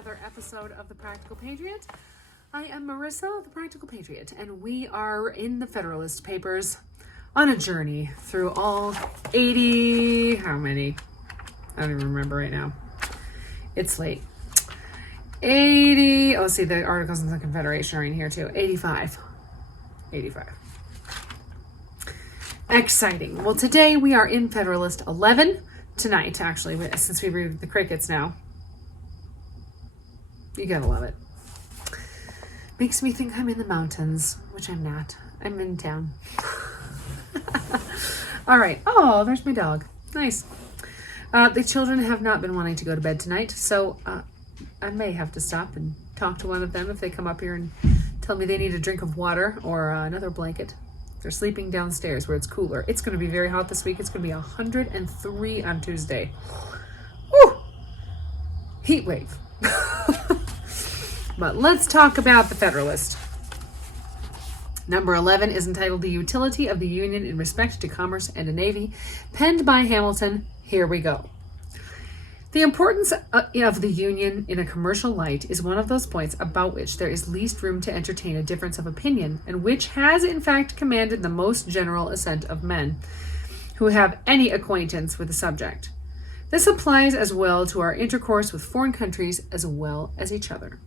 another episode of The Practical Patriot. I am Marissa, the Practical Patriot, and we are in the Federalist Papers on a journey through all 80, how many? I don't even remember right now. It's late. 80, see the Articles of the Confederation are in here too. 85. Exciting. Well, today we are in Federalist 11. Tonight, actually, since we read the crickets now. You gotta love it. Makes me think I'm in the mountains, which I'm not. I'm in town. All right. Oh, there's my dog. Nice. The children have not been wanting to go to bed tonight, so I may have to stop and talk to one of them if they come up here and tell me they need a drink of water or another blanket. They're sleeping downstairs where it's cooler. It's going to be very hot this week. It's going to be 103 on Tuesday. Woo! Heat wave. But let's talk about the Federalist. Number 11 is entitled The Utility of the Union in Respect to Commerce and a Navy, penned by Hamilton. Here we go. The importance of the Union in a commercial light is one of those points about which there is least room to entertain a difference of opinion, and which has in fact commanded the most general assent of men who have any acquaintance with the subject. This applies as well to our intercourse with foreign countries as well as each other.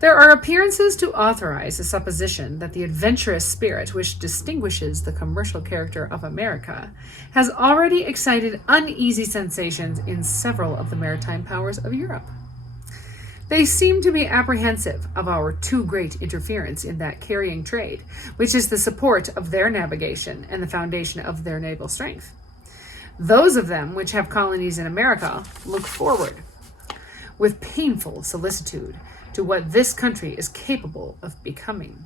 There are appearances to authorize the supposition that the adventurous spirit which distinguishes the commercial character of America has already excited uneasy sensations in several of the maritime powers of Europe. They seem to be apprehensive of our too great interference in that carrying trade, which is the support of their navigation and the foundation of their naval strength. Those of them which have colonies in America look forward with painful solicitude to what this country is capable of becoming.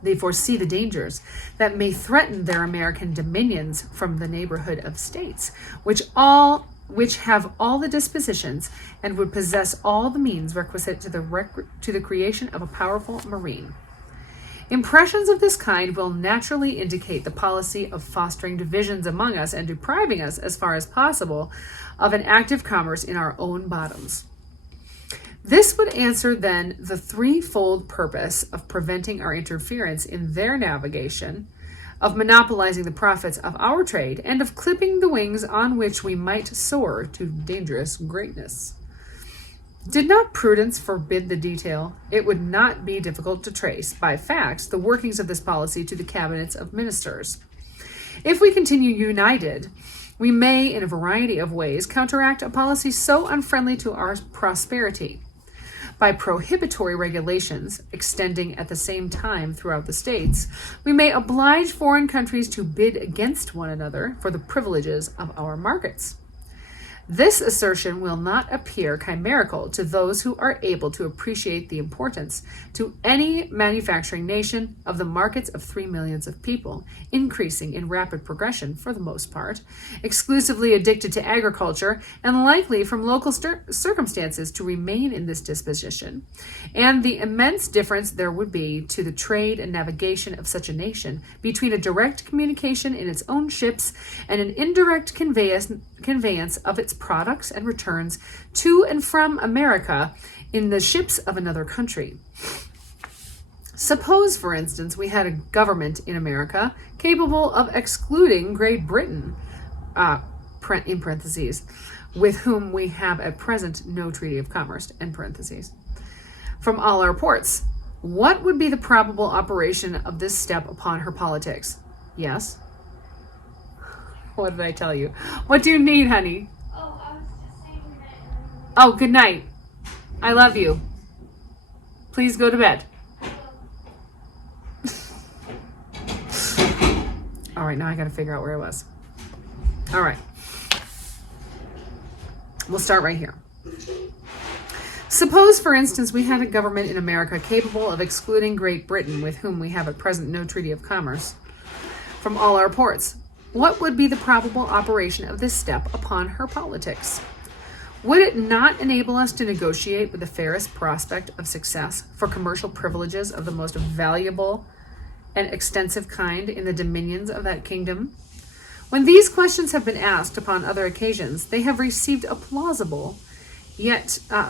They foresee the dangers that may threaten their American dominions from the neighborhood of states, which have all the dispositions and would possess all the means requisite to the creation of a powerful marine. Impressions of this kind will naturally indicate the policy of fostering divisions among us and depriving us, as far as possible, of an active commerce in our own bottoms. This would answer then the threefold purpose of preventing our interference in their navigation, of monopolizing the profits of our trade, and of clipping the wings on which we might soar to dangerous greatness. Did not prudence forbid the detail, it would not be difficult to trace, by facts, the workings of this policy to the cabinets of ministers. If we continue united, we may, in a variety of ways, counteract a policy so unfriendly to our prosperity. By prohibitory regulations, extending at the same time throughout the states, we may oblige foreign countries to bid against one another for the privileges of our markets. This assertion will not appear chimerical to those who are able to appreciate the importance to any manufacturing nation of the markets of 3 millions of people, increasing in rapid progression for the most part, exclusively addicted to agriculture, and likely from local circumstances to remain in this disposition, and the immense difference there would be to the trade and navigation of such a nation between a direct communication in its own ships and an indirect conveyance of its products and returns to and from America in the ships of another country. Suppose, for instance, we had a government in America capable of excluding Great Britain, in parentheses, with whom we have at present no treaty of commerce, end parentheses, from all our ports. What would be the probable operation of this step upon her politics? Yes? What did I tell you? What do you need, honey? Oh, I was just saying good night. Oh, good night. I love you. Please go to bed. All right, now I got to figure out where I was. All right. We'll start right here. Suppose, for instance, we had a government in America capable of excluding Great Britain, with whom we have at present no treaty of commerce, from all our ports. What would be the probable operation of this step upon her politics? Would it not enable us to negotiate with the fairest prospect of success for commercial privileges of the most valuable and extensive kind in the dominions of that kingdom? When these questions have been asked upon other occasions, they have received a plausible,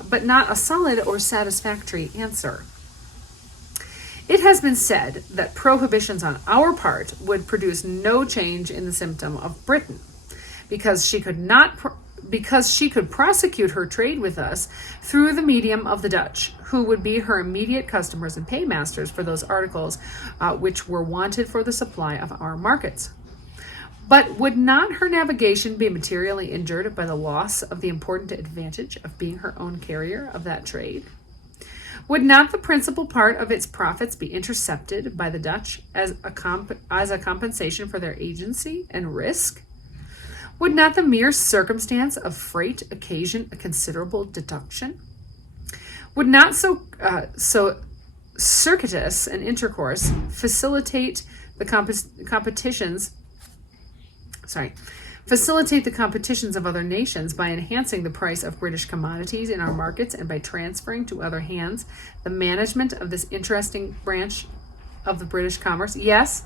but not a solid or satisfactory answer. It has been said that prohibitions on our part would produce no change in the symptom of Britain, because she could prosecute her trade with us through the medium of the Dutch, who would be her immediate customers and paymasters for those articles which were wanted for the supply of our markets. But would not her navigation be materially injured by the loss of the important advantage of being her own carrier of that trade? Would not the principal part of its profits be intercepted by the Dutch as a compensation for their agency and risk? Would not the mere circumstance of freight occasion a considerable deduction? Would not so circuitous an intercourse facilitate the competitions of other nations by enhancing the price of British commodities in our markets and by transferring to other hands the management of this interesting branch of the British commerce? Yes?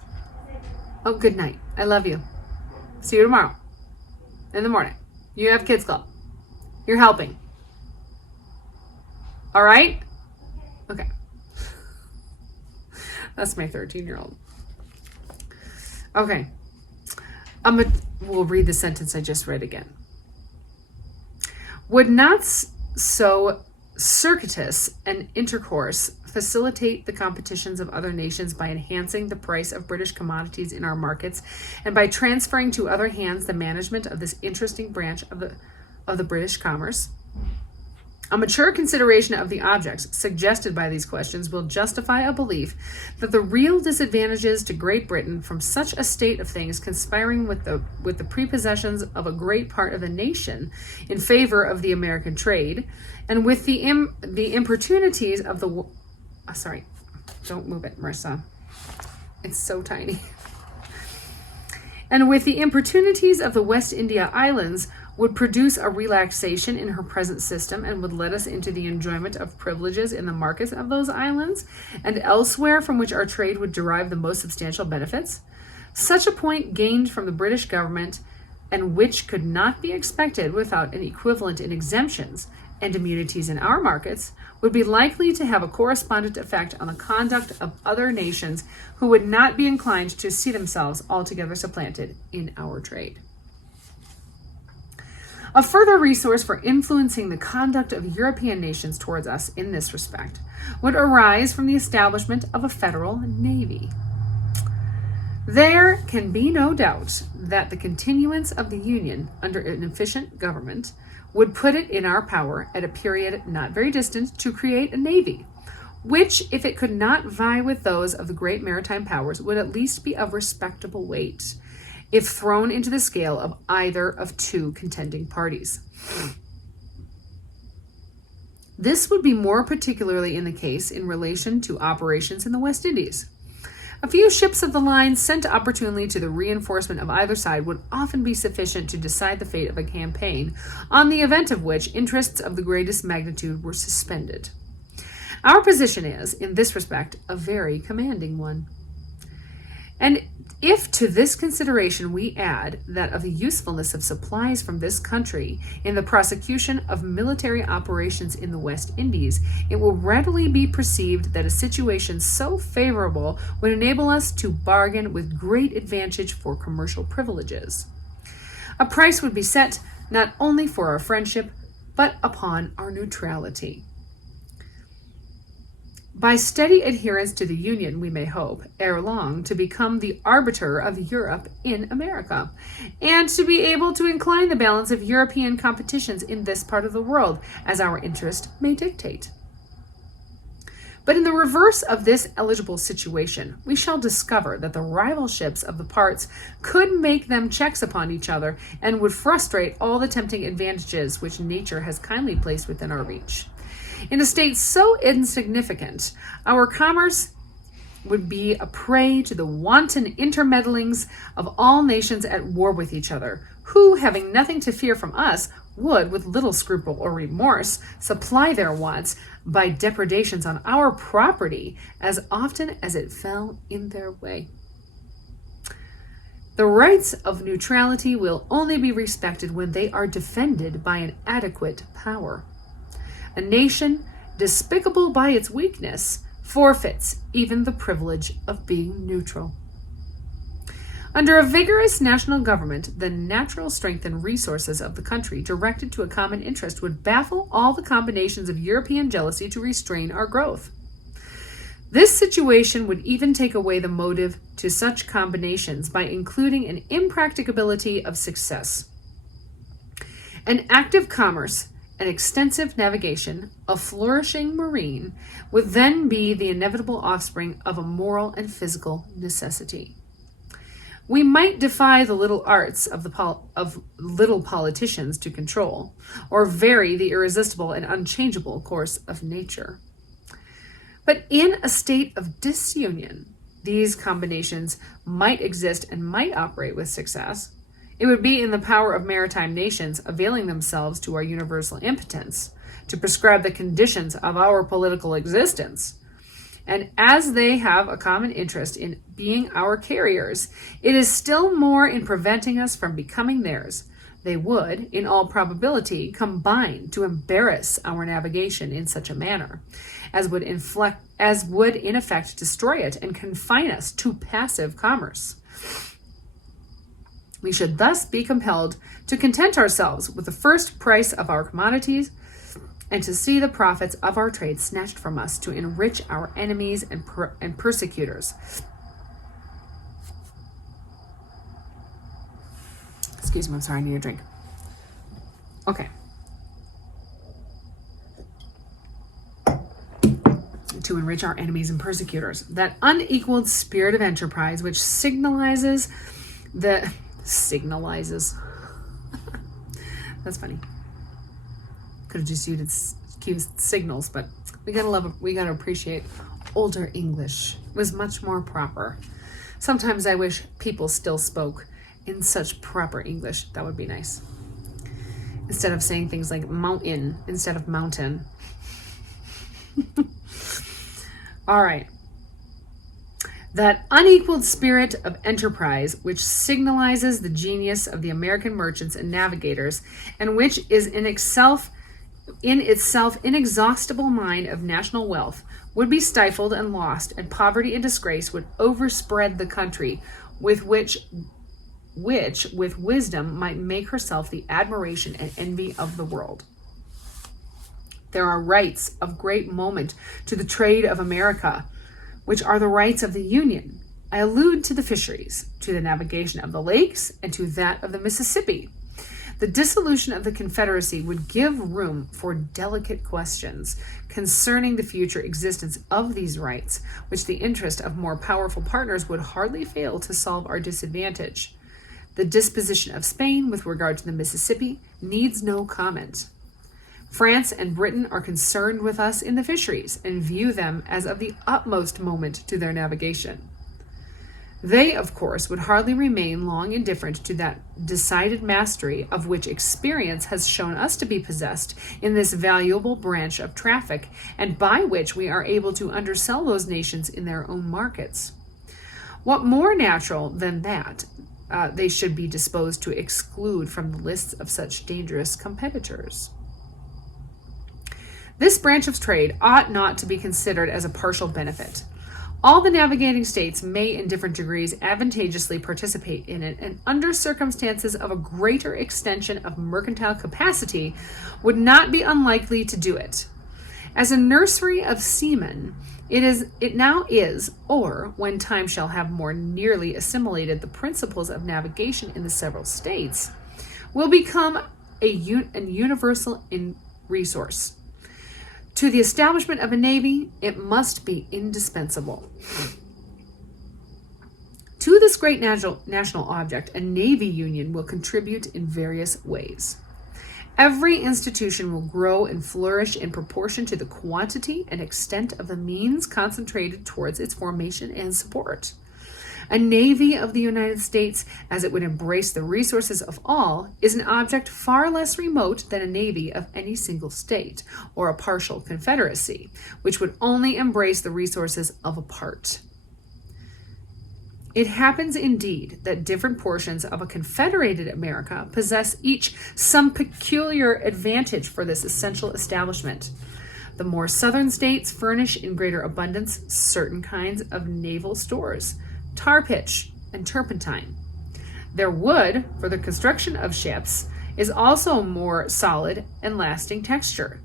Oh, good night. I love you. See you tomorrow. In the morning. You have kids club. You're helping. All right? Okay. That's my 13-year-old. Okay. We'll read the sentence I just read again. Would not so circuitous an intercourse facilitate the competitions of other nations by enhancing the price of British commodities in our markets and by transferring to other hands the management of this interesting branch of the British commerce? A mature consideration of the objects suggested by these questions will justify a belief that the real disadvantages to Great Britain from such a state of things conspiring with the prepossessions of a great part of the nation in favor of the American trade, and with the importunities of the sorry, don't move it, Marissa. It's so tiny. And with the importunities of the West India Islands would produce a relaxation in her present system and would let us into the enjoyment of privileges in the markets of those islands and elsewhere from which our trade would derive the most substantial benefits. Such a point gained from the British government, and which could not be expected without an equivalent in exemptions and immunities in our markets, would be likely to have a correspondent effect on the conduct of other nations who would not be inclined to see themselves altogether supplanted in our trade. A further resource for influencing the conduct of European nations towards us in this respect would arise from the establishment of a federal navy. There can be no doubt that the continuance of the Union under an efficient government would put it in our power at a period not very distant to create a navy, which, if it could not vie with those of the great maritime powers, would at least be of respectable weight, if thrown into the scale of either of two contending parties. This would be more particularly in the case in relation to operations in the West Indies. A few ships of the line sent opportunely to the reinforcement of either side would often be sufficient to decide the fate of a campaign, on the event of which interests of the greatest magnitude were suspended. Our position is, in this respect, a very commanding one. And if to this consideration we add that of the usefulness of supplies from this country in the prosecution of military operations in the West Indies, it will readily be perceived that a situation so favorable would enable us to bargain with great advantage for commercial privileges. A price would be set not only for our friendship, but upon our neutrality. By steady adherence to the Union, we may hope, ere long, to become the arbiter of Europe in America, and to be able to incline the balance of European competitions in this part of the world, as our interest may dictate. But in the reverse of this eligible situation, we shall discover that the rival ships of the parts could make them checks upon each other, and would frustrate all the tempting advantages which nature has kindly placed within our reach. In a state so insignificant, our commerce would be a prey to the wanton intermeddlings of all nations at war with each other, who, having nothing to fear from us, would, with little scruple or remorse, supply their wants by depredations on our property as often as it fell in their way. The rights of neutrality will only be respected when they are defended by an adequate power. A nation, despicable by its weakness, forfeits even the privilege of being neutral. Under a vigorous national government, the natural strength and resources of the country directed to a common interest would baffle all the combinations of European jealousy to restrain our growth. This situation would even take away the motive to such combinations by including an impracticability of success. An active commerce, an extensive navigation, a flourishing marine would then be the inevitable offspring of a moral and physical necessity. We might defy the little arts of little politicians to control, or vary the irresistible and unchangeable course of nature. But in a state of disunion, these combinations might exist and might operate with success. It would be in the power of maritime nations, availing themselves to our universal impotence, to prescribe the conditions of our political existence. And as they have a common interest in being our carriers, it is still more in preventing us from becoming theirs. They would, in all probability, combine to embarrass our navigation in such a manner as would in effect destroy it and confine us to passive commerce. We should thus be compelled to content ourselves with the first price of our commodities, and to see the profits of our trade snatched from us to enrich our enemies and persecutors. Excuse me, I'm sorry, I need a drink. Okay. To enrich our enemies and persecutors. That unequaled spirit of enterprise which signalizes. That's funny. Could have just used signals, but we gotta appreciate older English. It was much more proper. Sometimes I wish people still spoke in such proper English. That would be nice. Instead of saying things like mountain instead of mountain. All right. That unequaled spirit of enterprise which signalizes the genius of the American merchants and navigators, and which is in itself inexhaustible mine of national wealth, would be stifled and lost, and poverty and disgrace would overspread the country, which with wisdom might make herself the admiration and envy of the world. There are rights of great moment to the trade of America, which are the rights of the Union. I allude to the fisheries, to the navigation of the lakes, and to that of the Mississippi. The dissolution of the Confederacy would give room for delicate questions concerning the future existence of these rights, which the interest of more powerful partners would hardly fail to solve our disadvantage. The disposition of Spain with regard to the Mississippi needs no comment. France and Britain are concerned with us in the fisheries and view them as of the utmost moment to their navigation. They, of course, would hardly remain long indifferent to that decided mastery of which experience has shown us to be possessed in this valuable branch of traffic, and by which we are able to undersell those nations in their own markets. What more natural than that they should be disposed to exclude from the lists of such dangerous competitors? This branch of trade ought not to be considered as a partial benefit. All the navigating states may in different degrees advantageously participate in it, and under circumstances of a greater extension of mercantile capacity would not be unlikely to do it. As a nursery of seamen, it now is, or when time shall have more nearly assimilated the principles of navigation in the several states, will become an universal resource. To the establishment of a navy, it must be indispensable. To this great national object, a navy union will contribute in various ways. Every institution will grow and flourish in proportion to the quantity and extent of the means concentrated towards its formation and support. A navy of the United States, as it would embrace the resources of all, is an object far less remote than a navy of any single state, or a partial confederacy, which would only embrace the resources of a part. It happens indeed that different portions of a confederated America possess each some peculiar advantage for this essential establishment. The more southern states furnish in greater abundance certain kinds of naval stores, tar pitch and turpentine. Their wood for the construction of ships is also more solid and lasting texture.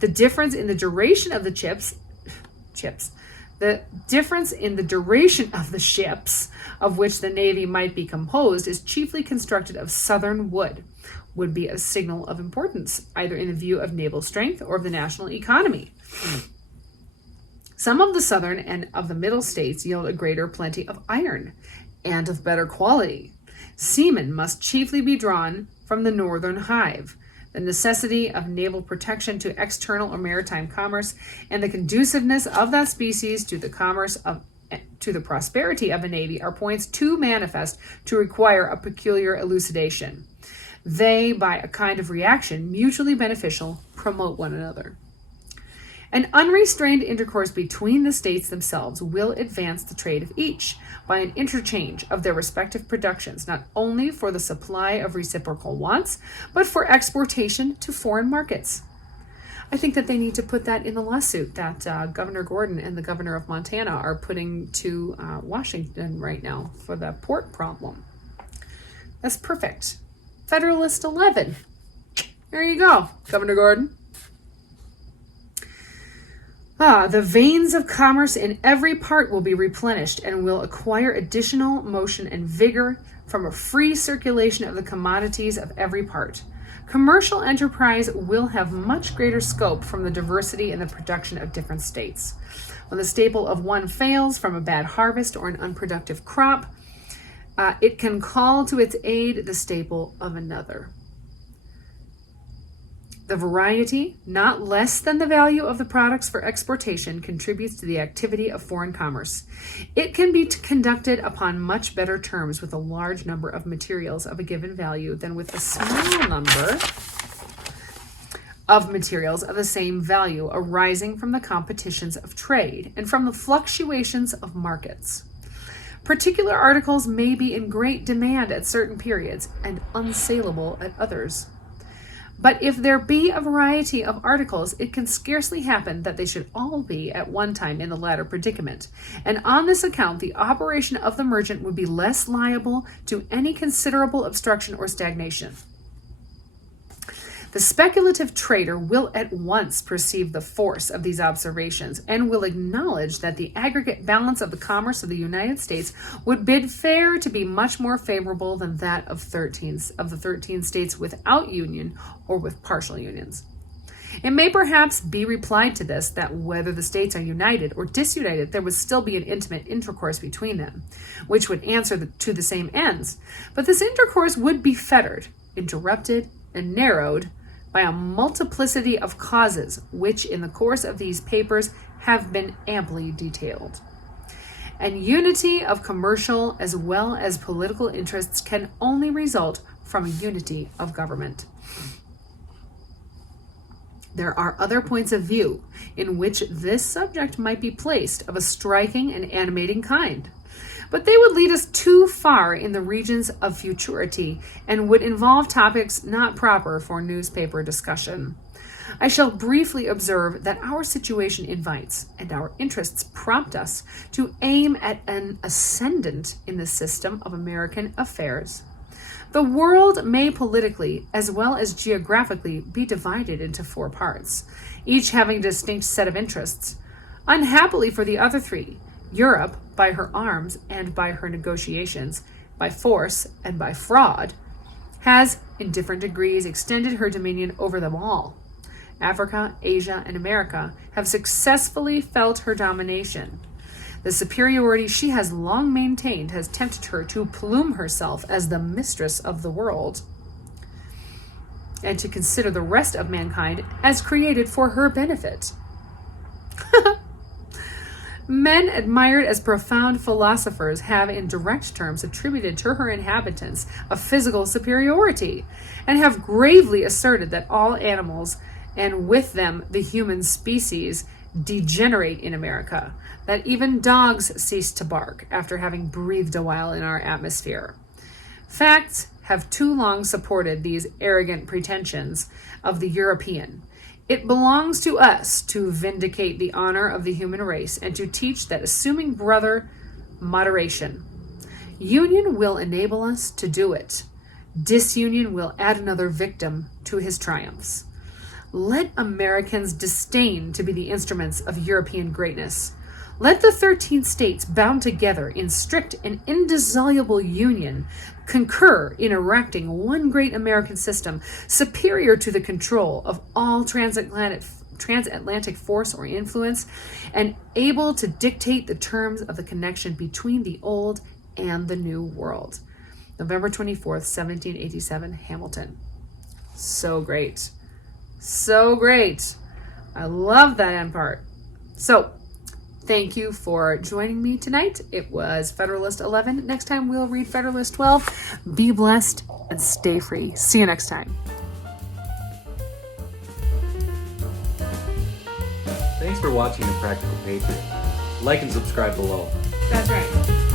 The difference in the duration of the the difference in the duration of the ships of which the Navy might be composed is chiefly constructed of southern wood, would be a signal of importance, either in the view of naval strength or of the national economy. Some of the southern and of the middle states yield a greater plenty of iron and of better quality. Seamen must chiefly be drawn from the northern hive. The necessity of naval protection to external or maritime commerce and the conduciveness of that species to the prosperity of a navy are points too manifest to require a peculiar elucidation. They, by a kind of reaction mutually beneficial, promote one another. An unrestrained intercourse between the states themselves will advance the trade of each by an interchange of their respective productions, not only for the supply of reciprocal wants, but for exportation to foreign markets. I think that they need to put that in the lawsuit that Governor Gordon and the governor of Montana are putting to Washington right now for the port problem. That's perfect. Federalist 11. There you go, Governor Gordon. The veins of commerce in every part will be replenished and will acquire additional motion and vigor from a free circulation of the commodities of every part. Commercial enterprise will have much greater scope from the diversity in the production of different states. When the staple of one fails from a bad harvest or an unproductive crop, it can call to its aid the staple of another. The variety, not less than the value of the products for exportation, contributes to the activity of foreign commerce. It can be conducted upon much better terms with a large number of materials of a given value than with a small number of materials of the same value arising from the competitions of trade and from the fluctuations of markets. Particular articles may be in great demand at certain periods and unsaleable at others. But if there be a variety of articles, it can scarcely happen that they should all be at one time in the latter predicament, and on this account the operation of the merchant would be less liable to any considerable obstruction or stagnation. The speculative trader will at once perceive the force of these observations and will acknowledge that the aggregate balance of the commerce of the United States would bid fair to be much more favorable than that of the 13 states without union or with partial unions. It may perhaps be replied to this that whether the states are united or disunited, there would still be an intimate intercourse between them, which would answer to the same ends, but this intercourse would be fettered, interrupted, and narrowed by a multiplicity of causes, which in the course of these papers have been amply detailed. And unity of commercial as well as political interests can only result from a unity of government. There are other points of view in which this subject might be placed of a striking and animating kind, but they would lead us too far in the regions of futurity and would involve topics not proper for newspaper discussion. I shall briefly observe that our situation invites and our interests prompt us to aim at an ascendant in the system of American affairs. The world may politically as well as geographically be divided into 4 parts, each having a distinct set of interests. Unhappily for the other 3, Europe, by her arms and by her negotiations, by force and by fraud, has in different degrees extended her dominion over them all. Africa, Asia, and America have successfully felt her domination. The superiority she has long maintained has tempted her to plume herself as the mistress of the world, and to consider the rest of mankind as created for her benefit. Men admired as profound philosophers have in direct terms attributed to her inhabitants a physical superiority, and have gravely asserted that all animals, and with them the human species, degenerate in America, that even dogs cease to bark after having breathed a while in our atmosphere. Facts have too long supported these arrogant pretensions of the European. It belongs to us to vindicate the honor of the human race and to teach that assuming brother moderation. Union will enable us to do it. Disunion will add another victim to his triumphs. Let Americans disdain to be the instruments of European greatness. Let the 13 states bound together in strict and indissoluble union concur in erecting one great American system superior to the control of all transatlantic force or influence and able to dictate the terms of the connection between the old and the new world. November 24th, 1787, Hamilton. So great. So great. I love that end part. So, thank you for joining me tonight. It was Federalist 11. Next time we'll read Federalist 12. Be blessed and stay free. See you next time. Thanks for watching The Practical Patriot. Like and subscribe below. That's right.